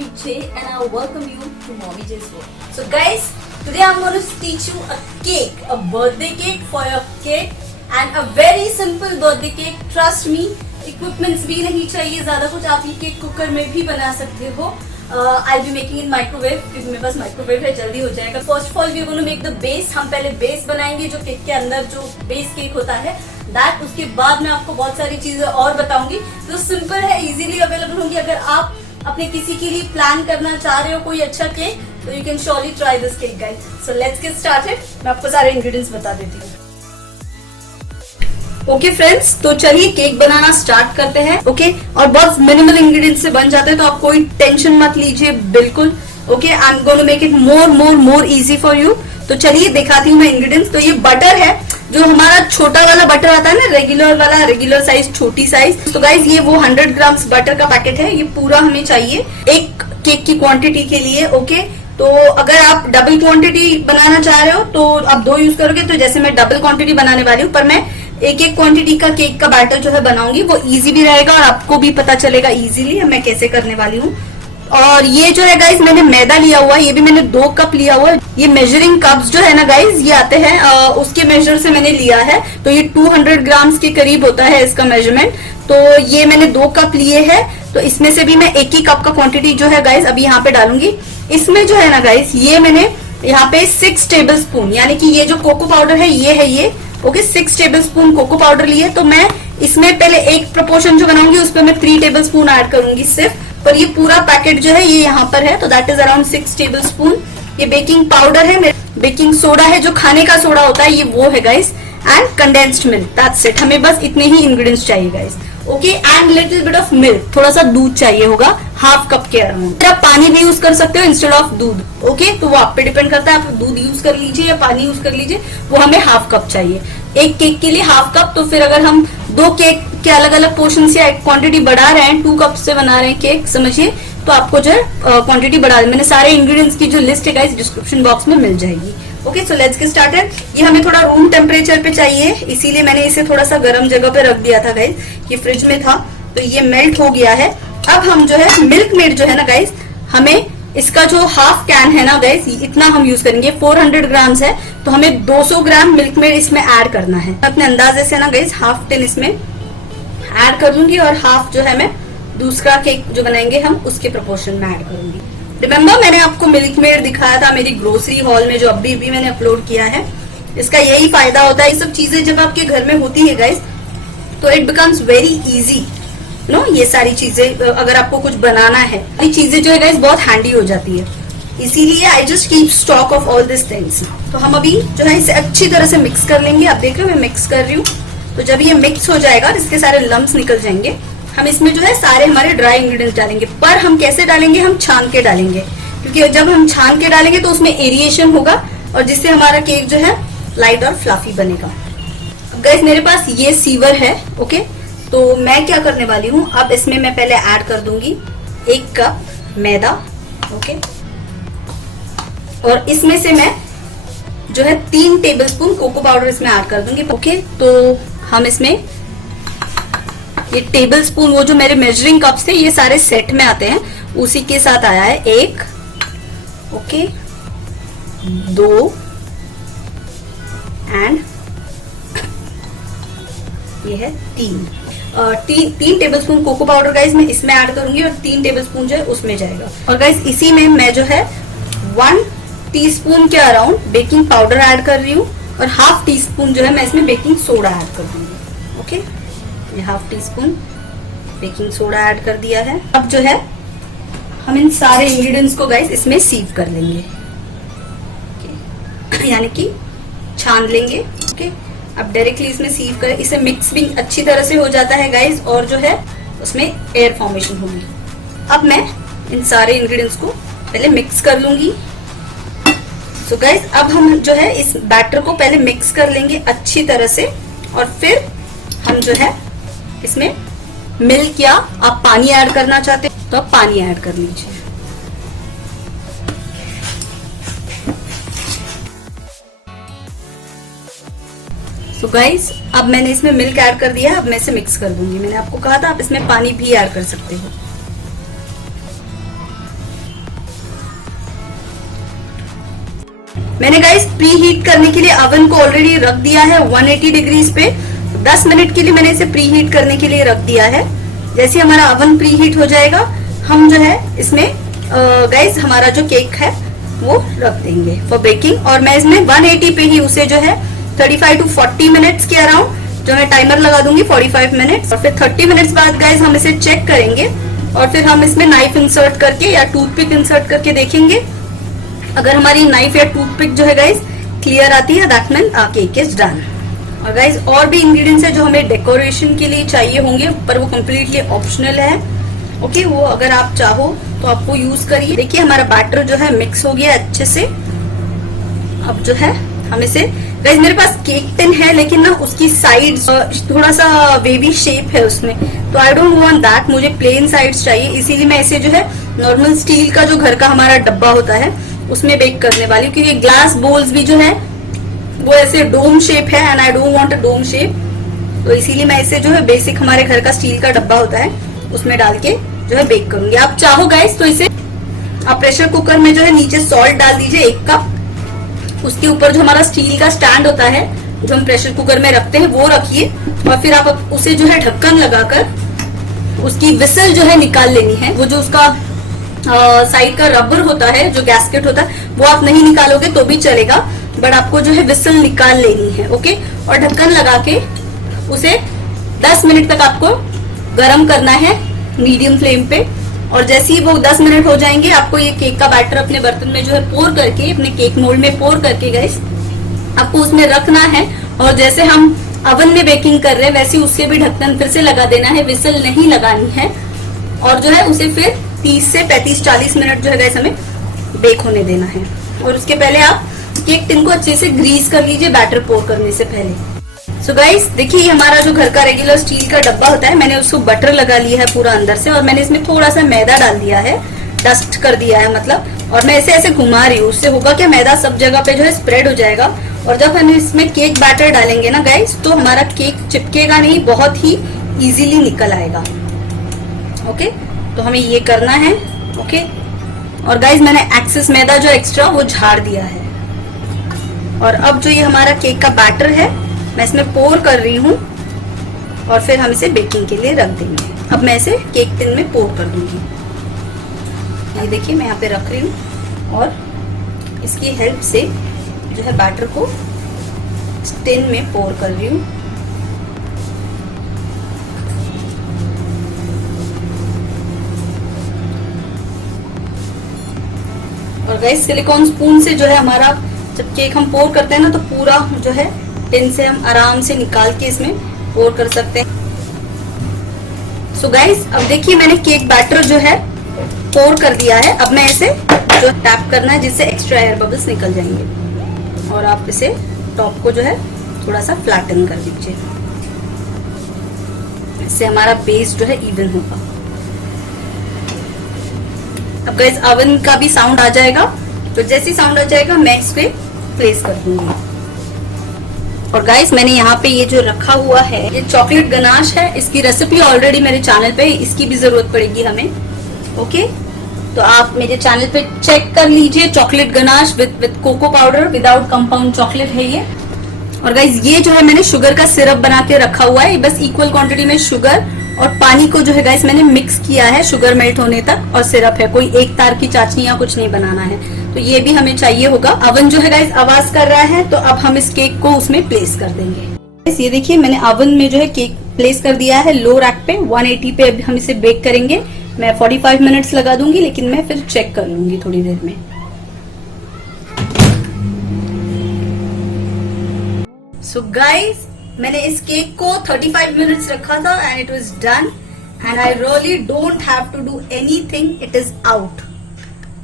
Mommy J and I welcome you to Mommy J's World. So guys, today I'm going to teach you a cake, a birthday cake for your kid and a very simple birthday cake. Trust me, equipments भी नहीं चाहिए ज़्यादा कुछ, आप ये cake cooker में भी बना सकते हो. I'll be making in microwave क्योंकि मेरे पास माइक्रोवेव है, जल्दी हो जाएगा. First of all we are going to make the base. हम पहले बेस बनाएंगे जो केक के अंदर जो बेस केक होता है दैट. उसके बाद मैं आपको बहुत सारी चीजें और बताऊंगी. तो सिंपल है, इजीली अवेलेबल होंगी. अगर आप अपने किसी के लिए प्लान करना चाह रहे हो कोई अच्छा केक तो you can surely try this cake guys. So let's get started. मैं आपको सारे इंग्रेडिएंट्स बता देती हूँ. ओके फ्रेंड्स, तो चलिए केक बनाना स्टार्ट करते हैं. ओके, और बहुत मिनिमल इंग्रेडिएंट्स से बन जाते हैं तो आप कोई टेंशन मत लीजिए बिल्कुल. Okay, I am going to make it more easy for you. तो चलिए दिखाती हूँ मैं इंग्रेडिएंट्स. तो ये बटर है, जो हमारा छोटा वाला बटर आता है ना, रेगुलर वाला, रेगुलर साइज, छोटी साइज. तो गाइज ये वो 100 ग्राम्स बटर का पैकेट है. ये पूरा हमें चाहिए एक केक की क्वांटिटी के लिए. ओके, तो अगर आप डबल क्वांटिटी बनाना चाह रहे हो तो आप 2 यूज करोगे. तो जैसे मैं डबल क्वांटिटी बनाने वाली हूँ, पर मैं एक क्वांटिटी का केक का बैटर जो है बनाऊंगी, वो इजी भी रहेगा और आपको भी पता चलेगा इजीली मैं कैसे करने वाली हूँ. और ये जो है गाइज मैंने मैदा लिया हुआ है, ये भी मैंने 2 कप लिया हुआ है. ये मेजरिंग कप्स जो है ना गाइज, ये आते हैं उसके मेजर से मैंने लिया है. तो ये 200 ग्राम्स के करीब होता है इसका मेजरमेंट. तो ये मैंने 2 कप लिए हैं. तो इसमें से भी मैं एक ही कप का क्वांटिटी जो है गाइज अभी यहाँ पे डालूंगी. इसमें जो है ना गाइज, ये मैंने यहाँ पे 6 टेबल स्पून, यानी कि ये जो कोको पाउडर है ये okay 6 tablespoon cocoa powder लिए. तो मैं इसमें पहले एक प्रोपोर्शन जो बनाऊंगी उस पर मैं 3 टेबल स्पून ऐड करूंगी सिर्फ. पर ये पूरा पैकेट जो है ये यहाँ पर है, तो that is around 6 table spoon. ये बेकिंग पाउडर है, बेकिंग सोडा है, जो खाने का सोडा होता है, ये वो है guys. And condensed milk, that's it. हमें बस इतने ही इंग्रेडिएंट्स चाहिए guys. Okay, and little bit of milk, थोड़ा सा दूध चाहिए होगा, हाफ कप के अराउंड. आप पानी भी यूज कर सकते हो इंस्टेड ऑफ दूध. ओके, तो वो आप पे डिपेंड करता है, आप दूध यूज कर लीजिए या पानी यूज कर लीजिए. वो हमें हाफ कप चाहिए एक केक के लिए, हाफ कप. तो फिर अगर हम 2 केक के अलग अलग पोर्शन या क्वांटिटी बढ़ा रहे हैं, 2 कप से बना रहे हैं केक, समझिए, तो आपको जो है क्वांटिटी बढ़ा. मैंने सारे इंग्रेडिएंट्स की जो लिस्ट है गाइस डिस्क्रिप्शन बॉक्स में मिल जाएगी. Okay, so let's get started. ये हमें थोड़ा रूम टेम्परेचर पे चाहिए, इसीलिए मैंने इसे थोड़ा सा गर्म जगह पे रख दिया था गाइस. ये फ्रिज में था तो ये मेल्ट हो गया है. अब हम जो है मिल्क मेड जो है ना गाइस, हमें इसका जो हाफ कैन है ना गाइस, इतना हम यूज करेंगे. 400 ग्राम्स है तो हमें 200 ग्राम मिल्क मेड इसमें ऐड करना है. अपने अंदाजे से ना गाइस हाफ टिन इसमें ऐड कर दूंगी और हाफ जो है मैं दूसरा केक जो बनाएंगे हम उसके प्रोपोर्शन में ऐड करूंगी. रिमेम्बर मैंने आपको मिल्क मेड दिखाया था मेरी ग्रोसरी हॉल में, जो अभी भी मैंने अपलोड किया है. इसका यही फायदा होता है. ये सब चीजें जब आपके घर में होती है गाइस तो it becomes very easy no. ये सारी चीजें अगर आपको कुछ बनाना है, ये चीजें जो है गाइस बहुत हैंडी हो जाती है. इसीलिए I just keep stock of all this things. तो हम अभी जो है इसे अच्छी तरह से मिक्स कर लेंगे. आप देख रहे हो मैं मिक्स कर रही हूँ. तो जब ये मिक्स हो जाएगा, इसके सारे लम्प्स निकल जाएंगे, हम इसमें जो है सारे हमारे ड्राई इंग्रेडिएंट्स डालेंगे. पर हम कैसे डालेंगे, हम छान के डालेंगे, क्योंकि जब हम छान के डालेंगे तो उसमें एरिएशन होगा और जिससे हमारा केक जो है लाइट और फ्लफी बनेगा. अब गाइस मेरे पास ये सीवर है. ओके, तो मैं क्या करने वाली हूँ, अब इसमें मैं पहले ऐड कर दूंगी 1 कप मैदा. ओके, और इसमें से मैं जो है 3 टेबल स्पून कोको पाउडर इसमें ऐड कर दूंगी. ओके, तो हम इसमें ये टेबल स्पून, वो जो मेरे मेजरिंग कप्स थे ये सारे सेट में आते हैं, उसी के साथ आया है 1, ओके, 2 एंड ये है 3 tablespoon cocoa powder guys मैं इसमें ऐड करूंगी और 3 टेबल स्पून जो है उसमें जाएगा. और गाइस इसी में मैं जो है 1 टीस्पून के अराउंड बेकिंग पाउडर ऐड कर रही हूँ और हाफ टी स्पून जो है मैं इसमें बेकिंग सोडा ऐड कर दूंगी. ओके, ये half tea spoon baking soda add कर दिया है. अब जो है हम इन सारे इंग्रेडिएंट्स को गाइस इसमें सीव कर लेंगे, यानी कि छान लेंगे. ओके, अब डायरेक्टली इसमें सीव करें. इसे मिक्स भी अच्छी तरह से हो जाता है गाइस और जो है उसमें एयर फॉर्मेशन होगी. अब मैं इन सारे इंग्रेडिएंट्स को पहले मिक्स कर लूंगी. सो गाइस अब हम जो है इस बैटर को पहले मिक्स कर लेंगे अच्छी तरह से और फिर हम जो है इसमें मिल्क या आप पानी ऐड करना चाहते हैं तो आप पानी ऐड कर लीजिए. सो गाइस अब मैंने इसमें मिल्क ऐड कर दिया. अब मैं इसे मिक्स कर दूंगी. मैंने आपको कहा था आप इसमें पानी भी ऐड कर सकते हो. मैंने गाइस प्री हीट करने के लिए अवन को ऑलरेडी रख दिया है 180 डिग्रीज पे। 10 मिनट के लिए मैंने इसे प्री हीट करने के लिए रख दिया है। जैसे हमारा अवन प्री हीट हो जाएगा, हम जो है इसमें गाइस हमारा जो केक है वो रख देंगे फॉर बेकिंग। और मैं इसमें 180 पे ही उसे जो है 35 टू 40 मिनट्स के अराउंड जो मैं टाइमर लगा दूंगी 45 मिनट्स। और फिर 30 मिनट्स बाद गाइस हम इसे चेक करेंगे और फिर हम इसमें नाइफ इंसर्ट करके या टूथपिक इंसर्ट करके देखेंगे। अगर हमारी नाइफ या टूथपिक जो है गाइस क्लियर आती है, that mean our cake is done. और गाइस और भी इंग्रेडिएंट्स है जो हमें डेकोरेशन के लिए चाहिए होंगे, पर वो कम्प्लीटली ऑप्शनल है। ओके, वो अगर आप चाहो तो आप वो यूज करिए। देखिए हमारा बैटर जो है मिक्स हो गया अच्छे से। अब जो है हम इसे, गाइस मेरे पास केक टिन है लेकिन ना उसकी साइड्स थोड़ा सा वेवी शेप है उसमें, तो आई डोंट वांट दैट, मुझे प्लेन साइड्स चाहिए। इसीलिए मैं इसे जो है नॉर्मल स्टील का जो घर का हमारा डब्बा होता है उसमें बेक करने वाली हूँ, क्योंकि ग्लास बोल्स भी जो है वो ऐसे डोम शेप है and I don't want a dome shape. तो इसीलिए मैं इसे जो है बेसिक हमारे घर का स्टील का डब्बा होता है उसमें डाल के जो है बेक करूंगी। आप चाहो गाइस तो इसे आप प्रेशर कुकर में जो है नीचे सॉल्ट डाल दीजिए 1 कप, उसके ऊपर जो हमारा स्टील का स्टैंड होता है जो हम प्रेशर कुकर में रखते हैं वो रखिए, और फिर आप उसे जो है ढक्कन लगाकर उसकी विसल जो है निकाल लेनी है। वो जो उसका साइड का रबर होता है, जो गैस्केट होता है, वो आप नहीं निकालोगे तो भी चलेगा, बट आपको जो है विसल निकाल लेनी है। ओके, और ढक्कन लगा के उसे 10 मिनट तक आपको गरम करना है मीडियम फ्लेम पे। और जैसे ही वो 10 मिनट हो जाएंगे, आपको ये केक का बैटर अपने बर्तन में जो है पोर करके, अपने केक मोल्ड में पोर करके गाइस आपको उसमें रखना है। और जैसे हम अवन में बेकिंग कर रहे हैं वैसे उससे भी ढक्कन फिर से लगा देना है, विसल नहीं लगानी है। और जो है उसे फिर 30 से 35-40 मिनट जो है गाइस हमें बेक होने देना है। और उसके पहले आप केक टिन को अच्छे से ग्रीस कर लीजिए बैटर पोर करने से पहले। सो गाइस देखिए, ये हमारा जो घर का रेगुलर स्टील का डब्बा होता है, मैंने उसको बटर लगा लिया है पूरा अंदर से, और मैंने इसमें थोड़ा सा मैदा डाल दिया है, डस्ट कर दिया है मतलब। और मैं इसे ऐसे घुमा रही हूँ, उससे होगा क्या, मैदा सब जगह पे जो है स्प्रेड हो जाएगा। और जब हम इसमें केक बैटर डालेंगे ना गाइस, तो हमारा केक चिपकेगा नहीं, बहुत ही इजीली निकल आएगा। ओके, तो हमें ये करना है। ओके, और गाइस मैंने एक्सेस मैदा जो एक्स्ट्रा वो झाड़ दिया है। और अब जो ये हमारा केक का बैटर है मैं इसमें पोर कर रही हूँ, और फिर हम इसे बेकिंग के लिए रख देंगे। अब मैं इसे केक टिन में पोर कर दूंगी। ये देखिए मैं यहाँ पे रख रही हूँ, और इसकी हेल्प से जो है बैटर को टिन में पोर कर रही हूँ। और गाइस सिलिकॉन स्पून से जो है हमारा जब केक हम पोर करते हैं ना, तो पूरा जो है टिन से हम आराम से निकाल के इसमें पोर कर सकते हैं। सो गाइस अब देखिए मैंने केक बैटर जो है पोर कर दिया है। अब मैं इसे जो टैप करना है जिससे एक्स्ट्रा एयर बबल्स निकल जाएंगे, और आप इसे टॉप को जो है थोड़ा सा फ्लैटन कर दीजिए, इससे हमारा बेस जो है इवन होगा। अब गाइस अवन का भी साउंड आ जाएगा, तो जैसे साउंड आ जाएगा मैं इस पे प्लेस कर दूंगी। और गाइस मैंने यहाँ पे ये जो रखा हुआ है ये चॉकलेट गनाश है, इसकी रेसिपी ऑलरेडी मेरे चैनल पे, इसकी भी जरूरत पड़ेगी हमें। ओके, तो आप मेरे चैनल पे चेक कर लीजिए। Chocolate ganache with cocoa powder, without compound chocolate है ये। और गाइस ये जो है मैंने शुगर का सिरप बना के रखा हुआ है, बस इक्वल क्वांटिटी में शुगर और पानी को जो है गाइस मैंने मिक्स किया है शुगर मेल्ट होने तक, और सिरप है, कोई एक तार की चाशनी या कुछ नहीं बनाना है। तो ये भी हमें चाहिए होगा। अवन जो है गाइस आवाज कर रहा है, तो अब हम इस केक को उसमें प्लेस कर देंगे। ये देखिए मैंने अवन में जो है केक प्लेस कर दिया है लो रैक पे, 180 पे हम इसे बेक करेंगे। मैं 45 मिनट्स लगा दूंगी, लेकिन मैं फिर चेक कर लूंगी थोड़ी देर में। सो गाइस मैंने इस केक को 35 मिनट्स रखा था and it was done, and I really don't have to do anything, it is out.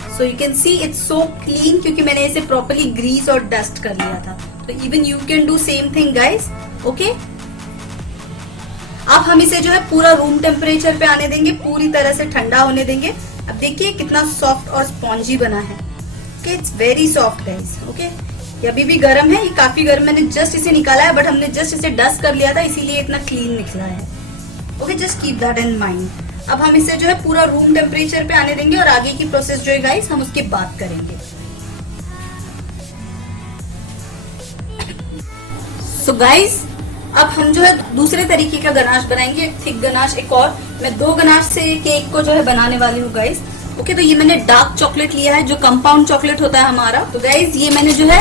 So you can see it's so clean, क्योंकि मैंने इसे प्रॉपरली ग्रीस और डस्ट कर लिया था। तो even you can do same thing guys. Okay, अब हम इसे जो है पूरा रूम टेम्परेचर पे आने देंगे, पूरी तरह से ठंडा होने देंगे। अब देखिए कितना सॉफ्ट और स्पॉन्जी बना है। Okay, it's very soft guys. Okay, ये अभी भी गर्म है, ये काफी गर्म, मैंने जस्ट इसे निकाला है, बट हमने जस्ट इसे डस्ट कर लिया था, इसीलिए इतना क्लीन निकला है। Okay, just keep that in mind. अब हम इसे जो है पूरा रूम टेम्परेचर पे आने देंगे, और आगे की प्रोसेस जो है गाइस हम उसके बाद करेंगे। सो गाइस, अब हम जो है दूसरे तरीके का गनाश बनाएंगे, एक थिक गनाश, एक और मैं 2 गनाश से केक को जो है बनाने वाली हूँ गाइस। ओके, तो ये मैंने डार्क चॉकलेट लिया है, जो कंपाउंड चॉकलेट होता है हमारा। तो गाइस ये मैंने जो है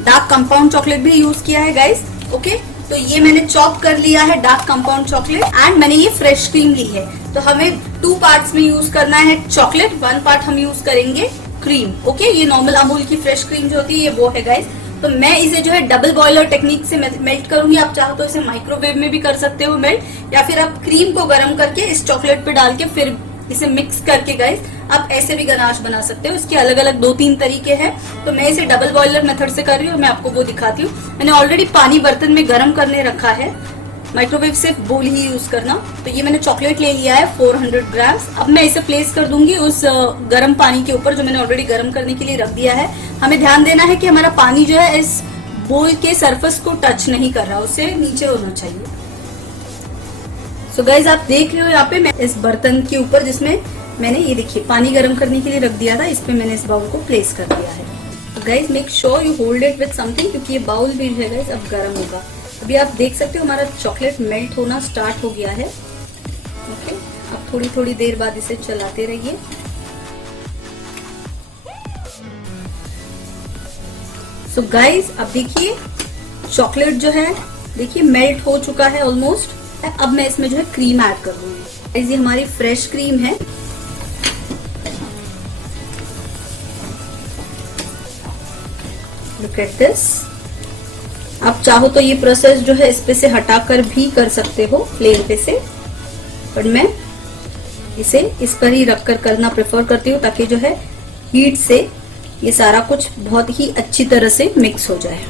डार्क कंपाउंड चॉकलेट भी यूज किया है गाइस। ओके, तो ये मैंने चॉप कर लिया है डार्क कंपाउंड चॉकलेट, एंड मैंने ये फ्रेश क्रीम ली है। तो हमें 2 पार्ट्स में यूज करना है चॉकलेट, 1 पार्ट हम यूज करेंगे क्रीम। ओके, ये नॉर्मल अमूल की फ्रेश क्रीम जो होती है ये वो है गाइस। तो मैं इसे जो है डबल बॉयलर टेक्निक से मेल्ट करूंगी। आप चाहो तो इसे माइक्रोवेव में भी कर सकते हो मेल्ट, या फिर आप क्रीम को गर्म करके इस चॉकलेट पे डाल के फिर इसे मिक्स करके गाइस आप ऐसे भी गनाश बना सकते हो। इसके अलग अलग 2-3 तरीके हैं। तो मैं इसे डबल बॉयलर मेथड से कर रही हूँ और मैं आपको वो दिखाती हूँ। मैंने ऑलरेडी पानी बर्तन में गर्म करने रखा है, माइक्रोवेव सिर्फ बोल ही यूज करना। तो ये मैंने चॉकलेट ले लिया है 400 ग्राम्स। अब मैं इसे प्लेस कर दूंगी उस गर्म पानी के ऊपर जो मैंने ऑलरेडी गर्म करने के लिए रख दिया है। हमें ध्यान देना है कि हमारा पानी जो है इस बोल के सरफेस को टच नहीं कर रहा, उससे नीचे होना चाहिए। सो गाइज आप देख रहे हो यहाँ पे मैं इस बर्तन के ऊपर जिसमें मैंने ये देखिए पानी गर्म करने के लिए रख दिया था, इस पे मैंने इस बाउल को प्लेस कर दिया है। तो guys make sure you hold it with something, क्योंकि ये बाउल भी है गाइज अब गर्म होगा। अभी आप देख सकते हो हमारा चॉकलेट मेल्ट होना स्टार्ट हो गया है। ओके, अब थोड़ी थोड़ी देर बाद इसे चलाते रहिए। सो गाइज अब देखिए चॉकलेट जो है देखिए मेल्ट हो चुका है ऑलमोस्ट। अब मैं इसमें जो है क्रीम ऐड कर दूंगी। ये हमारी फ्रेश क्रीम है। Look at this. आप चाहो तो ये प्रोसेस जो है इस पे से हटाकर भी कर सकते हो फ्लेम पे से, पर मैं इसे इस पर ही रखकर करना प्रेफर करती हूँ ताकि जो है हीट से ये सारा कुछ बहुत ही अच्छी तरह से मिक्स हो जाए।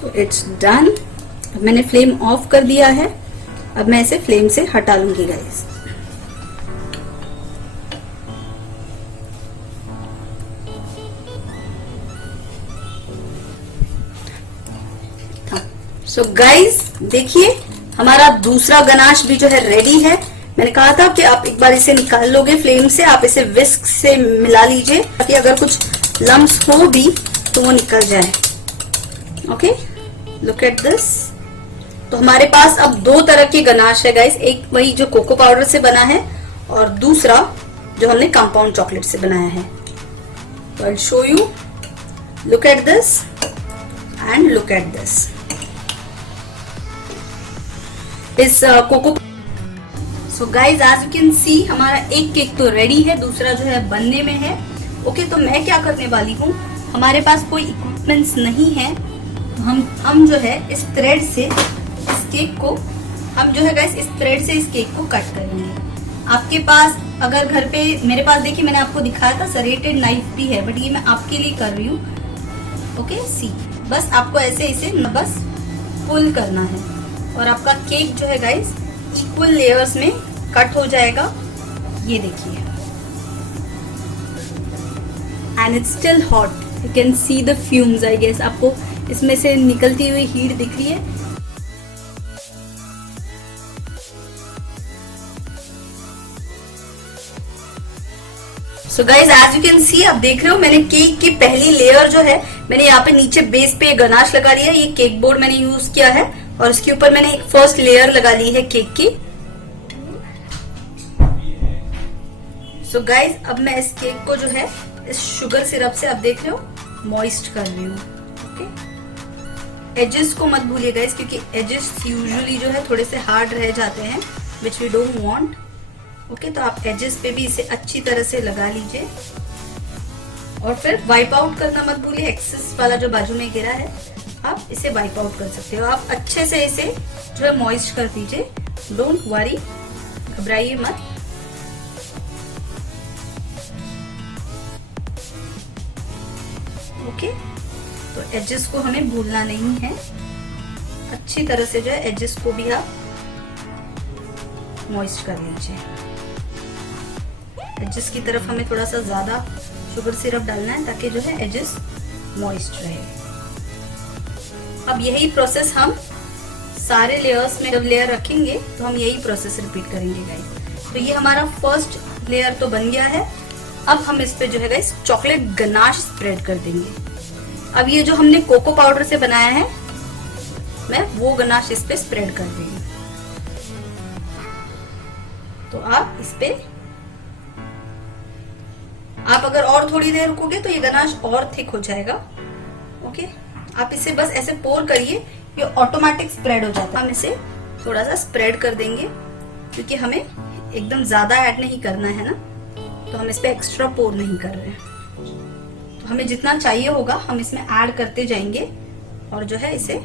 So it's done. मैंने फ्लेम ऑफ कर दिया है। अब मैं इसे फ्लेम से हटा लूंगी गाइस। सो गाइस देखिए हमारा दूसरा गनाश भी जो है रेडी है। मैंने कहा था कि आप एक बार इसे निकाल लोगे फ्लेम से, आप इसे विस्क से मिला लीजिए ताकि अगर कुछ लम्स हो भी तो वो निकल जाए। Okay, look at this. तो हमारे पास अब 2 तरह के गनाश है गाइस, एक वही जो कोको पाउडर से बना है और दूसरा जो हमने कंपाउंड चॉकलेट से बनाया है। तो I show you, look at this and look at this. इस cocoa so guys as you can see हमारा एक केक तो रेडी है, दूसरा जो है बनने में है। ओके, तो मैं क्या करने वाली हूँ, हमारे पास कोई इक्विपमेंट्स नहीं है, तो हम जो है इस थ्रेड से इस केक को हम जो है गाइस इस थ्रेड से इस केक को कट करेंगे। आपके पास अगर घर पे, मेरे पास देखिए मैंने आपको दिखाया था सरेटेड नाइफ भी है, बट ये मैं आपके लिए कर रही हूँ। ओके, सी बस आपको ऐसे इसे बस पुल करना है और आपका केक जो है गाइस इक्वल लेयर्स में कट हो जाएगा। ये देखिए, and it's still hot, you can see the fumes. I guess आपको इसमें से निकलती हुई हीट दिख रही है। So guys as you can see, आप देख रहे हो मैंने केक की पहली लेयर जो है मैंने यहाँ पे नीचे बेस पे गनाश लगा लिया है। ये केक बोर्ड मैंने यूज किया है और उसके ऊपर मैंने एक फर्स्ट लेयर लगा ली है केक की। सो गाइज अब मैं इस केक को जो है इस शुगर सिरप से आप देख रहे हो मॉइस्ट कर रही हूँ। ओके, एजेस को मत भूलिए गाइज, क्योंकि एजेस यूजुअली जो है थोड़े से हार्ड रह जाते हैं which we don't want. Okay, तो आप एजेस पे भी इसे अच्छी तरह से लगा लीजिए और फिर वाइप आउट करना मत भूलिए। एक्सेस वाला जो बाजू में गिरा है आप इसे वाइप आउट कर सकते हो। आप अच्छे से इसे जो है मॉइस्ट कर दीजिए, डोंट वरी, घबराइए मत। ओके, तो एजेस को हमें भूलना नहीं है, अच्छी तरह से जो है एजेस को भी आप मॉइस्ट कर लीजिए। एजेस की तरफ हमें थोड़ा सा ज्यादा शुगर सिरप डालना है ताकि जो है एजेस मॉइस्ट रहे। अब यही प्रोसेस हम सारे लेयर्स में जब लेयर रखेंगे तो हम यही प्रोसेस रिपीट करेंगे गाइस। तो ये हमारा फर्स्ट लेयर तो बन गया है। अब हम इस पे जो है गाइस चॉकलेट गनाश स्प्रेड कर देंगे। अब ये जो हमने कोको पाउडर से बनाया है मैं वो गनाश इस पे स्प्रेड कर रही हूँ। तो आप इस पे आप अगर और थोड़ी देर रुकोगे तो ये गनाश और थिक हो जाएगा। ओके, आप इसे बस ऐसे पोर करिए, ये ऑटोमेटिक स्प्रेड हो जाता है। हम इसे थोड़ा सा स्प्रेड कर देंगे क्योंकि हमें एकदम ज्यादा ऐड नहीं करना है ना, तो हम इस पे एक्स्ट्रा पोर नहीं कर रहे हैं। तो हमें जितना चाहिए होगा हम इसमें ऐड करते जाएंगे और जो है इसे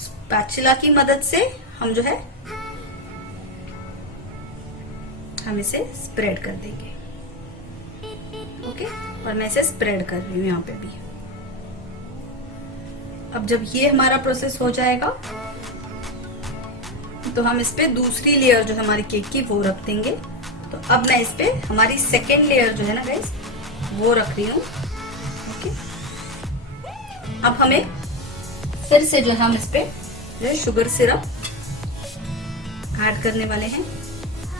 स्पैचुला की मदद से हम जो है हम इसे स्प्रेड कर देंगे। ओके, और मैं इसे स्प्रेड कर रही हूँ यहाँ पे भी। अब जब ये हमारा प्रोसेस हो जाएगा तो हम इस पे दूसरी लेयर जो है हमारी केक की वो रख देंगे। तो अब मैं इस पे हमारी सेकेंड लेयर जो है ना गाइस वो रख रही हूँ। ओके, अब हमें फिर से जो है हम इस पे जो है शुगर सिरप ऐड करने वाले हैं।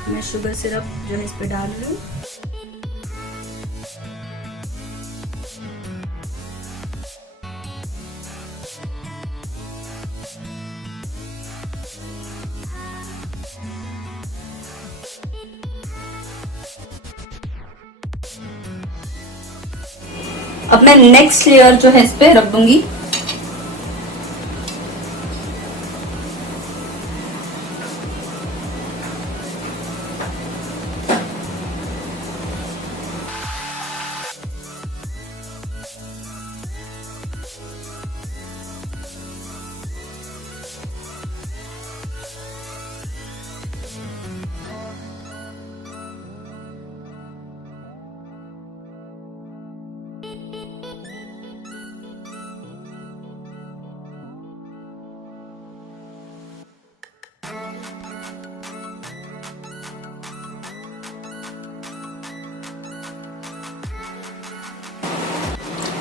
मैं शुगर सिरप जो है इस पे डाल रही हूँ। अब मैं नेक्स्ट लेयर जो है इस पे रख दूंगी।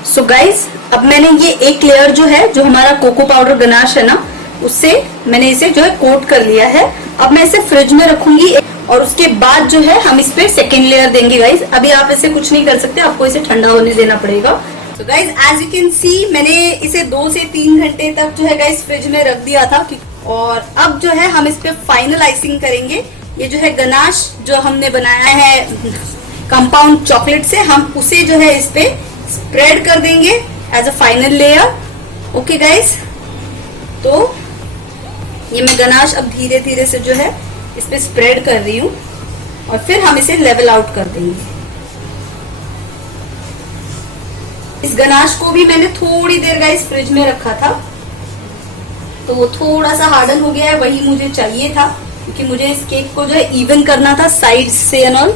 सो गाइज, अब मैंने ये एक लेयर जो है जो हमारा कोको पाउडर गनाश है ना उससे मैंने इसे जो है कोट कर लिया है। अब मैं इसे फ्रिज में रखूंगी और उसके बाद जो है हम इस पे सेकेंड लेयर देंगे। गाइज अभी आप इसे कुछ नहीं कर सकते, आपको इसे ठंडा होने देना पड़ेगा। तो guys as you can see मैंने इसे 2 से 3 घंटे तक जो है गाइज फ्रिज में रख दिया था। और अब जो है हम इस पे फाइनल आइसिंग करेंगे। ये जो है गनाश जो हमने बनाया है कंपाउंड चॉकलेट से, हम उसे जो है इस पे स्प्रेड कर देंगे as a final layer. Okay guys, तो ये मैं गनाश अब धीरे धीरे से जो है इस पे स्प्रेड कर रही हूँ और फिर हम इसे लेवल आउट कर देंगे। इस गनाश को भी मैंने थोड़ी देर गाइस फ्रिज में रखा था, तो वो थोड़ा सा हार्डन हो गया है, वही मुझे चाहिए था क्योंकि मुझे इस केक को जो है इवन करना था साइड से and all.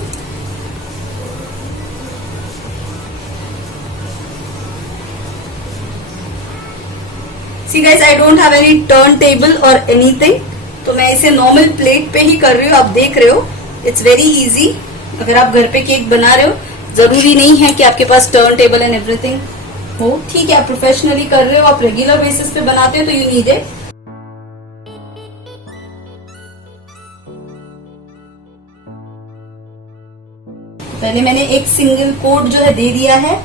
See guys, I don't have any turntable or anything, तो मैं इसे नॉर्मल प्लेट पे ही कर रही हूँ। आप देख रहे हो, इट्स वेरी इजी। अगर आप घर पे केक बना रहे हो, जरूरी नहीं है कि आपके पास टर्न टेबल एंड एवरीथिंग हो। ठीक है, आप प्रोफेशनली कर रहे हो, आप रेगुलर बेसिस पे बनाते हो तो यू नीड इट। पहले मैंने एक सिंगल कोट जो है दे दिया है।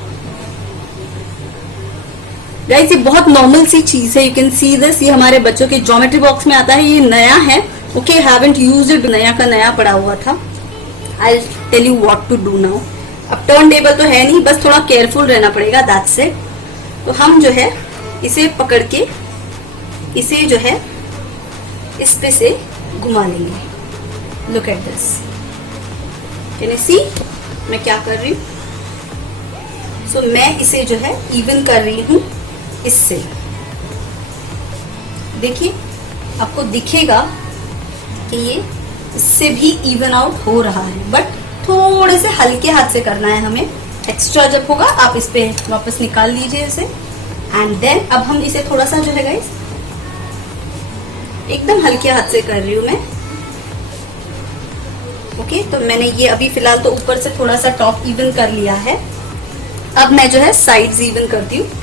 गाइस ये बहुत नॉर्मल सी चीज है, यू कैन सी दिस। ये हमारे बच्चों के ज्योमेट्री बॉक्स में आता है, ये नया है। ओके, हैवंट यूज्ड इट, नया का नया पड़ा हुआ था। I tell you what to do now. अब टर्न टेबल तो है नहीं, बस थोड़ा केयरफुल रहना पड़ेगा, दैट्स इट। तो हम जो है इसे पकड़ के इसे जो है इस पे से घुमा लेंगे। Look at this, can you see मैं क्या कर रही हूँ। सो मैं इसे जो है इवन कर रही हूँ इससे। देखिए, आपको दिखेगा कि ये इससे भी इवन आउट हो रहा है, बट थोड़े से हल्के हाथ से करना है हमें। एक्स्ट्रा जब होगा आप इस पे वापस निकाल लीजिए इसे। एंड देन अब हम इसे थोड़ा सा जो है गाइस एकदम हल्के हाथ से कर रही हूँ मैं। ओके, तो मैंने ये अभी फिलहाल तो ऊपर से थोड़ा सा टॉप इवन कर लिया है। अब मैं जो है साइड्स इवन करती हूँ।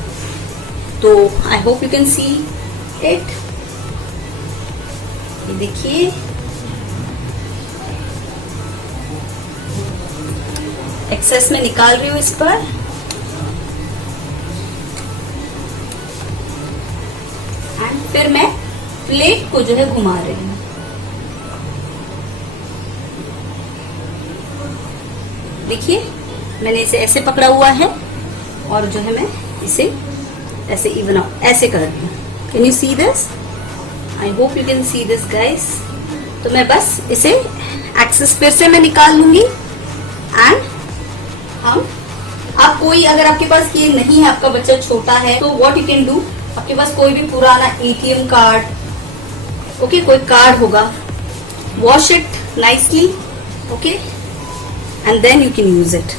तो I hope you can see it. ये देखिए, एक्सेस में निकाल रही हूँ इस पर। फिर मैं प्लेट को जो है घुमा रही हूँ। देखिए मैंने इसे ऐसे पकड़ा हुआ है और जो है मैं इसे ऐसे इवन आउट ऐसे कर रही हूँ। Can you see this? I hope you can see this guys. तो मैं बस इसे एक्सेस फिर से मैं निकाल लूंगी एंड हम आप कोई अगर आपके पास ये नहीं है, आपका बच्चा छोटा है, तो व्हाट यू कैन डू, आपके पास कोई भी पुराना एटीएम कार्ड, ओके, कोई कार्ड होगा, wash it nicely, okay, and then you can use it.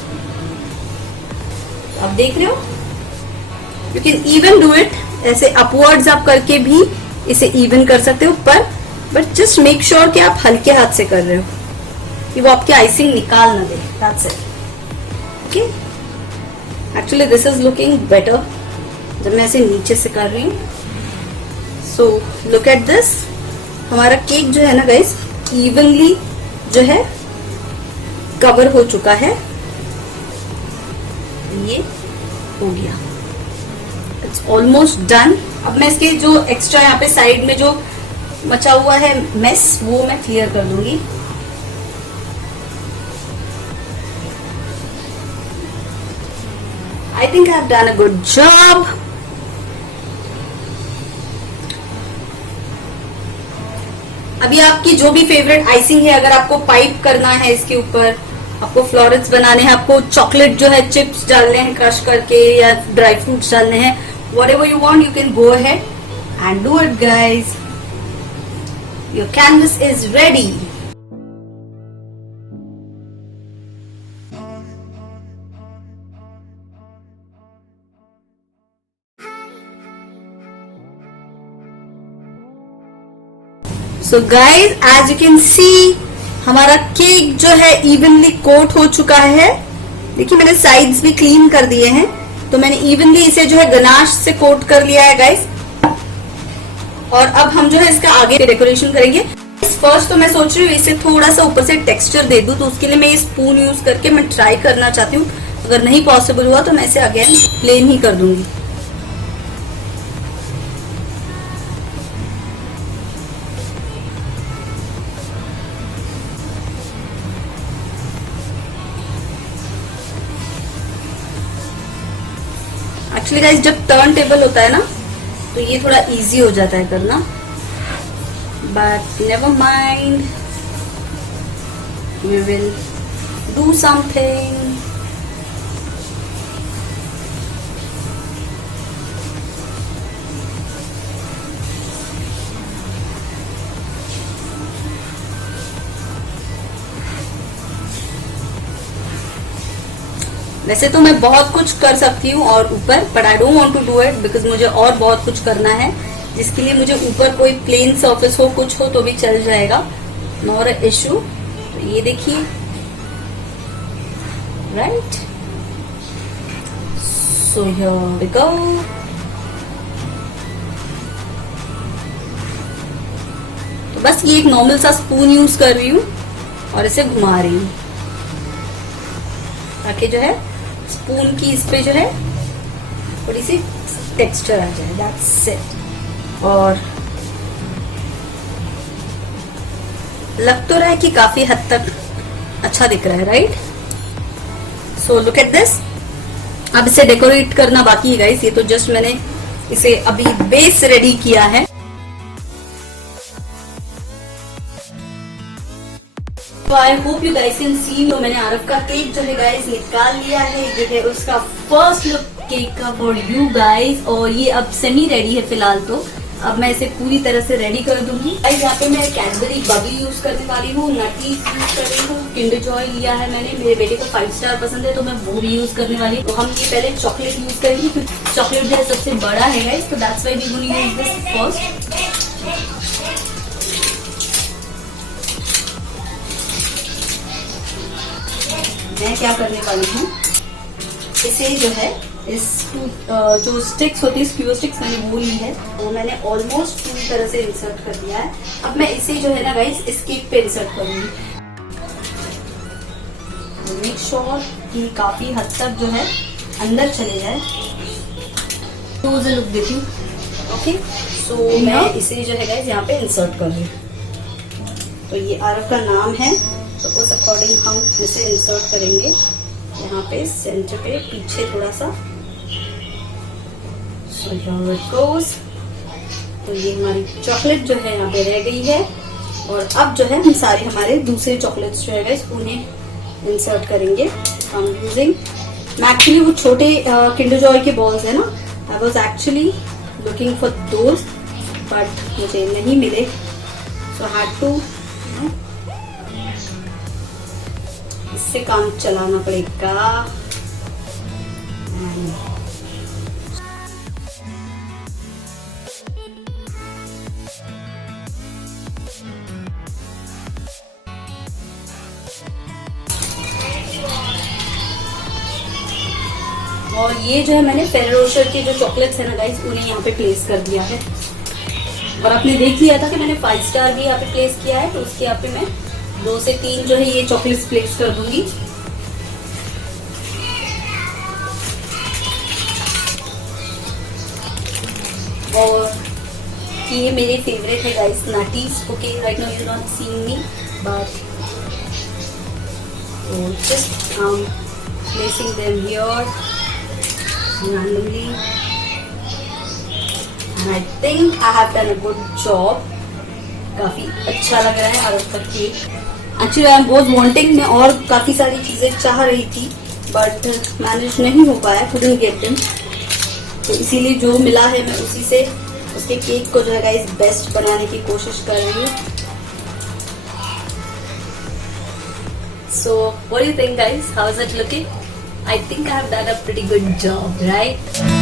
आप देख रहे हो, you can even do it, ऐसे अपवर्ड्स आप करके भी इसे इवन कर सकते हो ऊपर, बट जस्ट मेक श्योर कि आप हल्के हाथ से कर रहे हो कि वो आपकी आइसिंग निकाल ना दे। That's it, okay. Actually this is looking better जब मैं इसे नीचे से कर रही हूँ। सो लुक एट दिस, हमारा केक जो है ना गाइस इवनली जो है कवर हो चुका है, ये हो गया, इट्स ऑलमोस्ट डन। अब मैं इसके जो एक्स्ट्रा यहाँ पे साइड में जो मचा हुआ है मेस वो मैं क्लियर कर दूंगी। I think I have done a good job. अभी आपकी जो भी फेवरेट आइसिंग है, अगर आपको पाइप करना है इसके ऊपर, आपको फ्लोरेट्स बनाने हैं, आपको चॉकलेट जो है चिप्स डालने हैं क्रश करके या ड्राई फ्रूट्स डालने हैं, whatever you want, you can go ahead and do it guys. Your canvas is ready. So guys, as you can see, हमारा केक जो है इवनली कोट हो चुका है। देखिए मैंने साइड्स भी क्लीन कर दिए हैं, तो मैंने इवनली इसे जो है गनाश से कोट कर लिया है गाइस। और अब हम जो है इसका आगे डेकोरेशन करेंगे। फर्स्ट तो मैं सोच रही हूँ इसे थोड़ा सा ऊपर से टेक्सचर दे दूं, तो उसके लिए मैं ये स्पून यूज करके मैं ट्राई करना चाहती हूँ। अगर नहीं पॉसिबल हुआ तो मैं इसे अगेन प्लेन ही कर दूंगी। एक्चुअली गाइस जब टर्न टेबल होता है ना तो ये थोड़ा इजी हो जाता है करना, but never mind, we will do something. वैसे तो मैं बहुत कुछ कर सकती हूँ और ऊपर, but I don't want to do it because मुझे और बहुत कुछ करना है, जिसके लिए मुझे ऊपर कोई प्लेन सरफेस हो, कुछ हो तो भी चल जाएगा, नॉट अ इशू। तो ये देखिए, right, so here we go. तो बस ये एक नॉर्मल सा स्पून यूज कर रही हूँ और इसे घुमा रही हूँ ताकि जो है स्पून की इस पे जो है थोड़ी सी टेक्सचर आ जाए, दैट्स इट। और लग तो रहा है कि काफी हद तक अच्छा दिख रहा है, right? So look at this. अब इसे डेकोरेट करना बाकी है गाइस, ये तो जस्ट मैंने इसे अभी बेस रेडी किया है। तो I hope you guys can see. तो मैंने आरव का केक जो है गाइस निकाल लिया है, ये है उसका फर्स्ट लुक केक का फॉर यू गाइस। और ये अब सेमी रेडी है फिलहाल, तो अब मैं इसे पूरी तरह से रेडी कर दूंगी। यहाँ पे मैं कैडबरी बबली यूज करने वाली हूँ, नटी यूज कर रही हूँ, किंडर जॉय लिया है मैंने, मेरे बेटे को 5 स्टार पसंद है तो मैं वो भी यूज करने वाली हूँ। तो हम ये पहले चॉकलेट यूज करेंगे क्योंकि चॉकलेट जो है सबसे बड़ा है गाइस, तो that's why we gonna use this first. मैं क्या करने वाली हूँ, इसे जो है इस जो स्टिक्स होती है, स्क्यूअर स्टिक्स मैंने वो ली है, वो मैंने ऑलमोस्ट पूरी तरह से इंसर्ट कर दिया है। अब मैं इसे जो है ना गाइस इस केक पे इंसर्ट करूंगी। मेक श्योर कि काफी हद तक जो है अंदर चले जाए। क्लोज लुक देती हूँ, ओके। सो मैं इसे जो है गाइस यहाँ पे इंसर्ट कर रही हूँ। तो ये आरव का नाम है, तो उस अकॉर्डिंग हम इसे इंसर्ट करेंगे यहाँ पे सेंटर पे, पीछे थोड़ा सा। So here it goes. तो ये हमारी चॉकलेट जो है यहाँ पे रह गई है, और अब जो है हम सारे हमारे दूसरे चॉकलेट्स जो है गाइस उन्हें इंसर्ट करेंगे। I'm using एक्चुअली वो छोटे किंडर जॉय के बॉल्स है ना, I was actually looking for those but मुझे नहीं मिले, सो हैड टू इससे काम चलाना पड़ेगा। और ये जो है मैंने फेरेरो रोशर के जो चॉकलेट्स है ना गाइस उन्हें यहाँ पे प्लेस कर दिया है। और आपने देख लिया था कि मैंने 5 स्टार भी यहाँ पे प्लेस किया है, तो उसके यहाँ पे मैं 2 से 3 जो है ये चॉकलेट्स प्लेस कर दूंगी। और ये मेरे फेवरेट है guys Nutties. Okay, right now you not seeing me but just placing them here randomly, and I think I have done a good job. काफी अच्छा लग रहा है आरव का cake. Actually I was wanting, मैं और काफी सारी चीजें चाह रही थी बट मैनेज नहीं हो पाया, couldn't get them। तो इसीलिए जो मिला है मैं उसी से उसके केक को जो है गाइस बेस्ट बनाने की कोशिश कर रही हूँ। So what do you think guys? How is it looking? I think I have done a pretty good job, right?